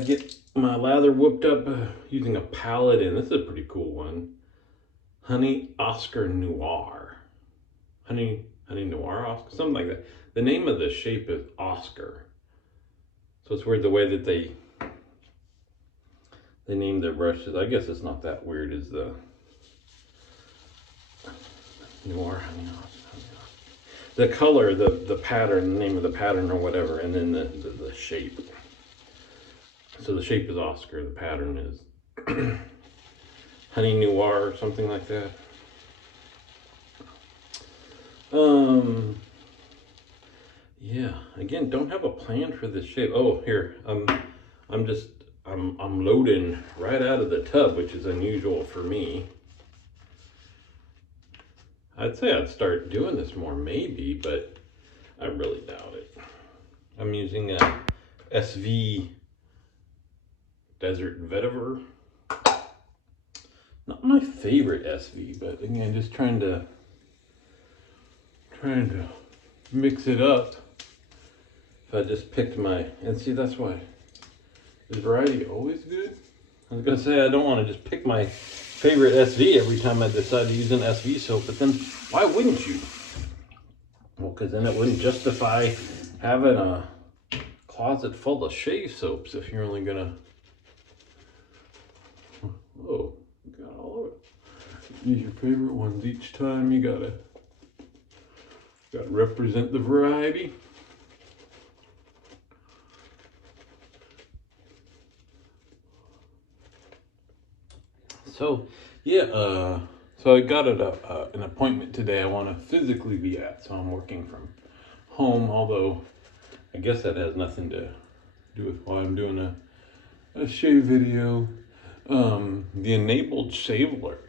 get my lather whooped up using a palette, and this is a pretty cool one. Honey Oscar Noir. Honey Noir Oscar, something like that. The name of the shape is Oscar. So it's weird the way that they name their brushes. I guess it's not that weird as the Noir Honey Oscar. The color, the pattern, the name of the pattern or whatever, and then the shape. So the shape is Oscar, the pattern is Honey Noir or something like that. Yeah, again, don't have a plan for this shape. Oh, here, I'm loading right out of the tub, which is unusual for me. I'd say I'd start doing this more maybe, but I really doubt it. I'm using a SV Desert Vetiver. Not my favorite SV, but again, just trying to mix it up. If I just picked and see, that's why. Is variety always good? I was gonna say I don't want to just pick my favorite SV every time I decide to use an SV soap, but then why wouldn't you? Well, because then it wouldn't justify having a closet full of shave soaps if you're only gonna. Oh, got all of it. Use your favorite ones each time. You gotta represent the variety. So yeah, so I got an appointment today I want to physically be at, so I'm working from home, although I guess that has nothing to do with why I'm doing a shave video. The enabled shaver.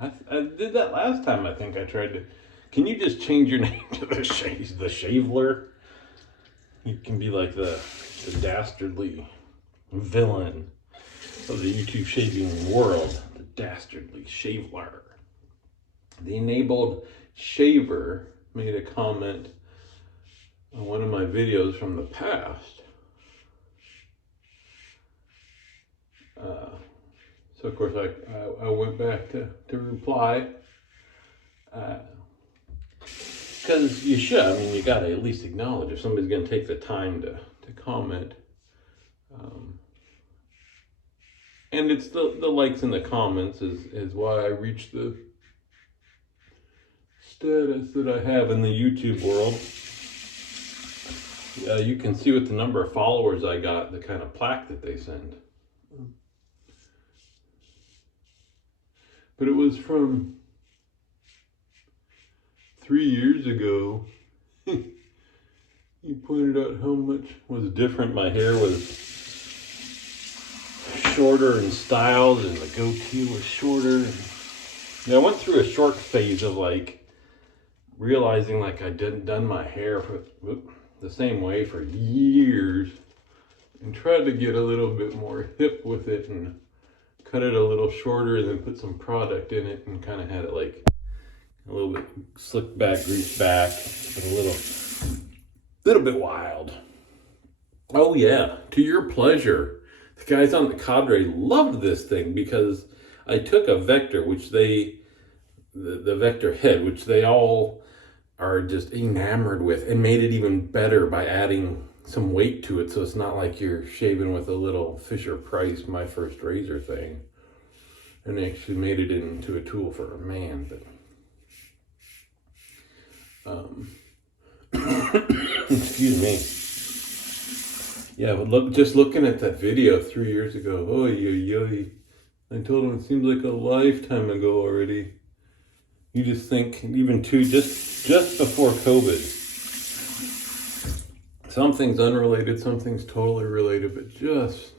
I did that last time. I think I tried to. Can you just change your name to the Shaveler? You can be like the dastardly villain of the YouTube shaving world, the dastardly Shaveler. The enabled shaver made a comment on one of my videos from the past. So of course I went back to reply. Because you should. I mean, you gotta at least acknowledge if somebody's gonna take the time to comment. And it's the likes and the comments is why I reached the status that I have in the YouTube world. You can see with the number of followers I got, the kind of plaque that they send. But it was from 3 years ago. You pointed out how much was different. My hair was shorter and styled, and the goatee was shorter. And I went through a short phase of like realizing like I didn't done my hair for the same way for years, and tried to get a little bit more hip with it and cut it a little shorter, and then put some product in it and kind of had it like a little bit slicked back, greased back, but a little bit wild. Oh yeah, to your pleasure. The guys on the cadre loved this thing because I took a Vector, which the Vector head, which they all are just enamored with, and made it even better by adding some weight to it, so it's not like you're shaving with a little Fisher Price My First Razor thing. And they actually made it into a tool for a man, but excuse me. Yeah, but just looking at that video 3 years ago, oh yeah. I told him it seems like a lifetime ago already. You just think, even just before COVID. Something's unrelated, something's totally related, but just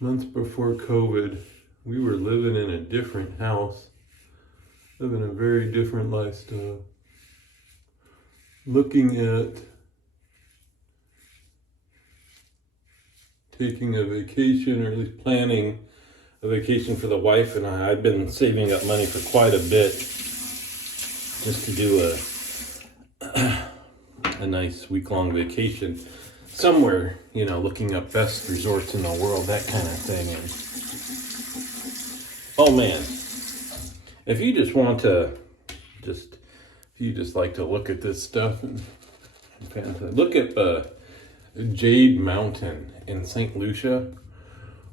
months before COVID, we were living in a different house, living a very different lifestyle. Looking at taking a vacation, or at least planning a vacation for the wife and I. I've been saving up money for quite a bit just to do a nice week-long vacation. somewhere, looking up best resorts in the world, that kind of thing. And oh man, if you just want to, if you just like to look at this stuff, and look at Jade Mountain in St. Lucia.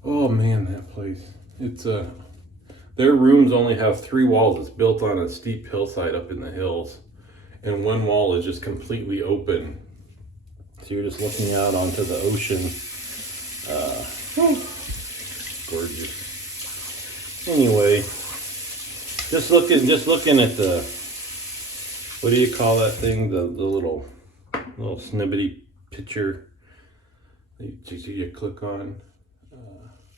Oh man, that place. It's their rooms only have 3 walls. It's built on a steep hillside up in the hills, and one wall is just completely open. So you're just looking out onto the ocean. Gorgeous. Anyway, just looking at the, what do you call that thing? The little snippety picture that you click on.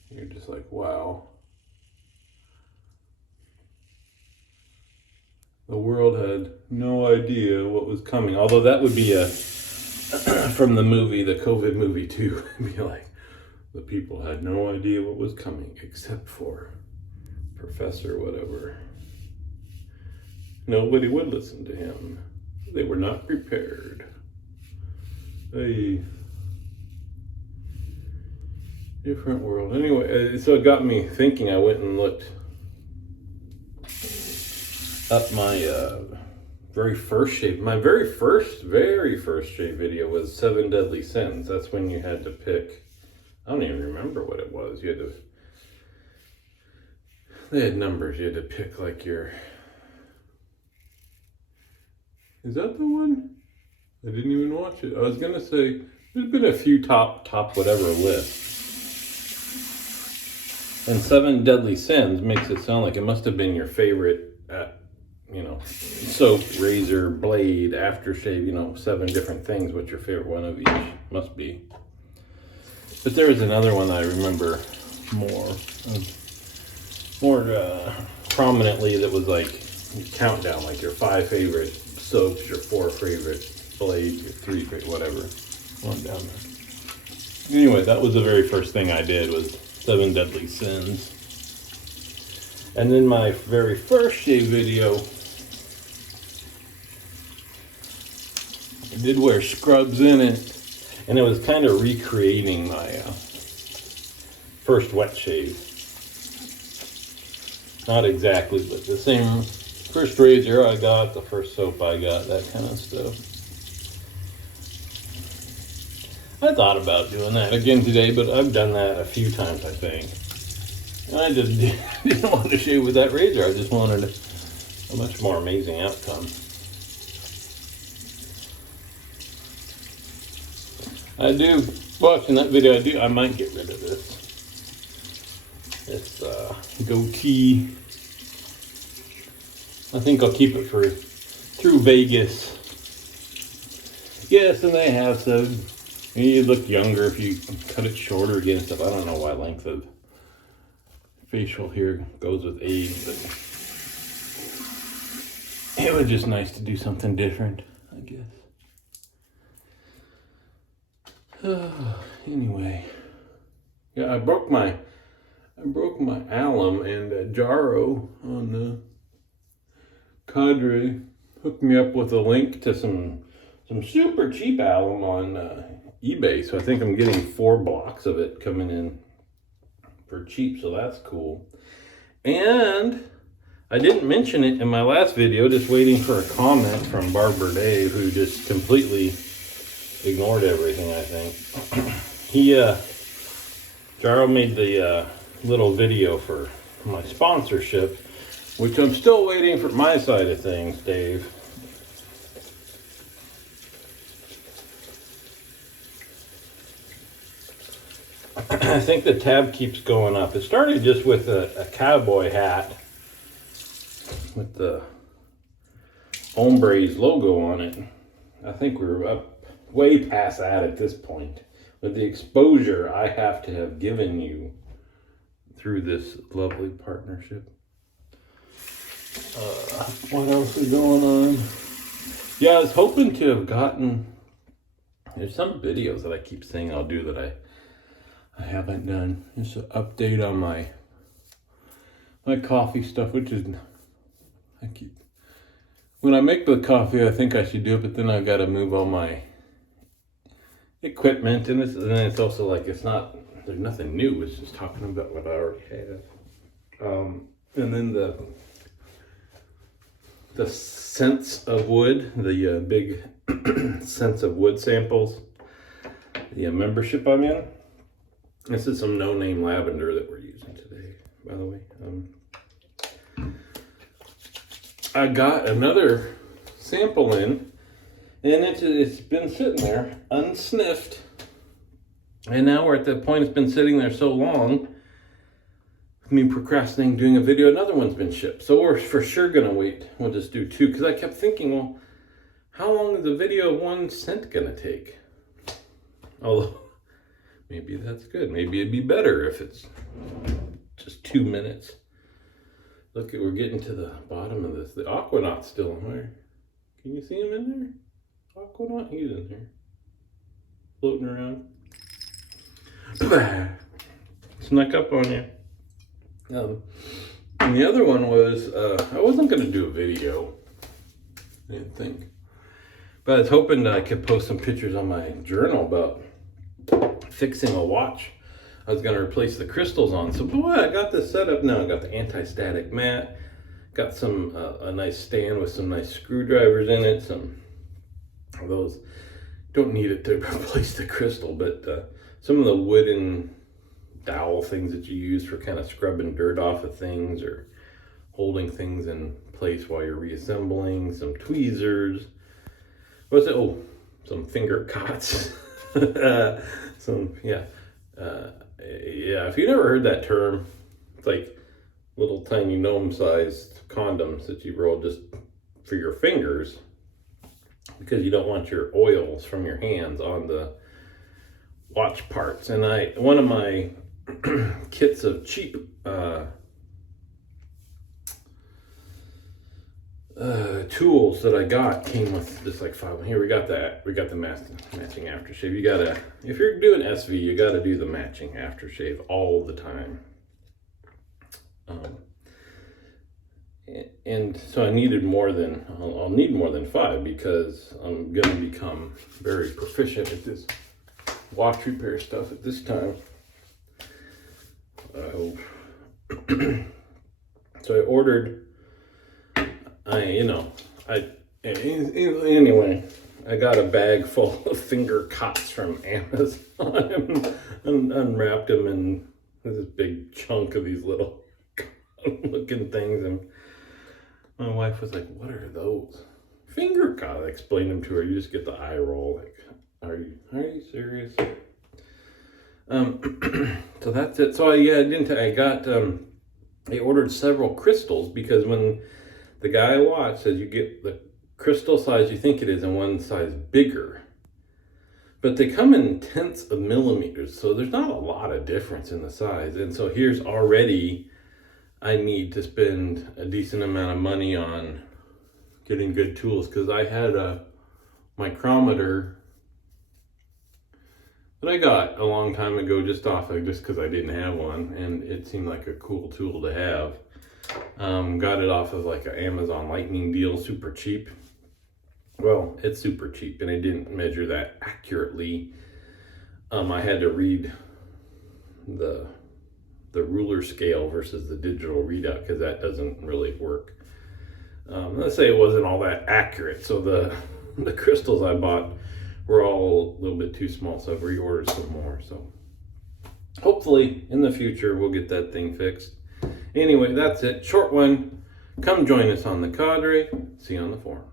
You're just like, wow. The world had no idea what was coming. Although that would be from the movie, the COVID movie too. It'd be like, the people had no idea what was coming except for Professor whatever. Nobody would listen to him. They were not prepared. A different world. Anyway, so it got me thinking. I went and looked up my very first shave. My very first shave video was 7 Deadly Sins. That's when you had to pick, I don't even remember what it was. They had numbers. You had to pick like your, is that the one? I didn't even watch it. I was gonna say, there's been a few top whatever lists. And 7 Deadly Sins makes it sound like it must have been your favorite, soap, razor, blade, aftershave, 7 different things. What's your favorite one of each? Must be. But there was another one I remember more prominently that was like countdown, like your 5 favorite soaps, your 4 favorite blades, your 3 favorite whatever. On down there. Anyway, that was the very first thing I did, was 7 Deadly Sins. And then my very first shave video, I did wear scrubs in it, and it was kind of recreating my first wet shave. Not exactly, but the same first razor I got, the first soap I got, that kind of stuff. I thought about doing that again today, but I've done that a few times, I think. And I just didn't want to shave with that razor. I just wanted a much more amazing outcome. Watching that video, I might get rid of this. It's goatee. I think I'll keep it through Vegas. Yes, and they have said you look younger if you cut it shorter again and stuff. I don't know why length of facial hair goes with age, but it was just nice to do something different, I guess. Anyway, yeah, I broke my alum, and Jaro on the Cadre hooked me up with a link to some super cheap alum on eBay. So I think I'm getting 4 blocks of it coming in for cheap, so that's cool. And I didn't mention it in my last video, just waiting for a comment from Barber Dave, who just completely ignored everything, I think. Jaro made the little video for my sponsorship, which I'm still waiting for my side of things, Dave. I think the tab keeps going up. It started just with a cowboy hat with the Hombres logo on it. I think we're up way past that at this point. With the exposure I have to have given you through this lovely partnership. What else is going on? Yeah, I was hoping to have gotten... There's some videos that I keep saying I'll do that I haven't done. Just an update on my coffee stuff, which is... When I make the coffee, I think I should do it, but then I've got to move all my equipment, and then it's also like it's not, there's nothing new. It's just talking about what I already have. And then the Scents of Wood, the big Scents of Wood samples, the membership I'm in. This is some no-name lavender that we're using today, by the way. I got another sample in, and it's been sitting there unsniffed, and now we're at the point it's been sitting there so long, me procrastinating doing a video, another one's been shipped. So we're for sure gonna wait. We'll just do two, because I kept thinking, well, how long is the video of one scent gonna take? Although, maybe that's good. Maybe it'd be better if it's just 2 minutes. Look, we're getting to the bottom of this. The Aquanaut's still in there. Can you see him in there? Aquanaut, he's in there. Floating around. Snuck up on you. And the other one was, I wasn't going to do a video, I didn't think. But I was hoping that I could post some pictures on my journal about fixing a watch I was going to replace the crystals on. So boy, I got this set up now. I got the anti-static mat, got some a nice stand with some nice screwdrivers in it. Some of those, don't need it to replace the crystal, but some of the wooden dowel things that you use for kind of scrubbing dirt off of things or holding things in place while you're reassembling, some tweezers. What's it? Oh, some finger cots. Yeah, if you never heard that term, it's like little tiny gnome-sized condoms that you roll just for your fingers because you don't want your oils from your hands on the watch parts. And one of my kits of cheap tools that I got came with just like 5. Here we got that. We got the matching aftershave. You gotta, if you're doing SV, you gotta do the matching aftershave all the time. And so I needed more than, I'll need more than 5 because I'm gonna become very proficient at this watch repair stuff at this time. I hope. So I ordered. Anyway, I got a bag full of finger cots from Amazon and unwrapped them, and there's this big chunk of these little looking things, and my wife was like, "What are those?" Finger cots. I explained them to her. You just get the eye roll. Like, are you serious? So that's it. So I ordered several crystals because when the guy I watched says you get the crystal size you think it is and one size bigger. But they come in tenths of millimeters, so there's not a lot of difference in the size. And so here's already, I need to spend a decent amount of money on getting good tools, because I had a micrometer that I got a long time ago just because I didn't have one, and it seemed like a cool tool to have. Got it off of like an Amazon Lightning deal, super cheap. Well, it's super cheap, and it didn't measure that accurately. I had to read the ruler scale versus the digital readout because that doesn't really work. Let's say it wasn't all that accurate. So the crystals I bought were all a little bit too small, so I've reordered some more. So hopefully in the future we'll get that thing fixed. Anyway, that's it. Short one. Come join us on the Cadre. See you on the forum.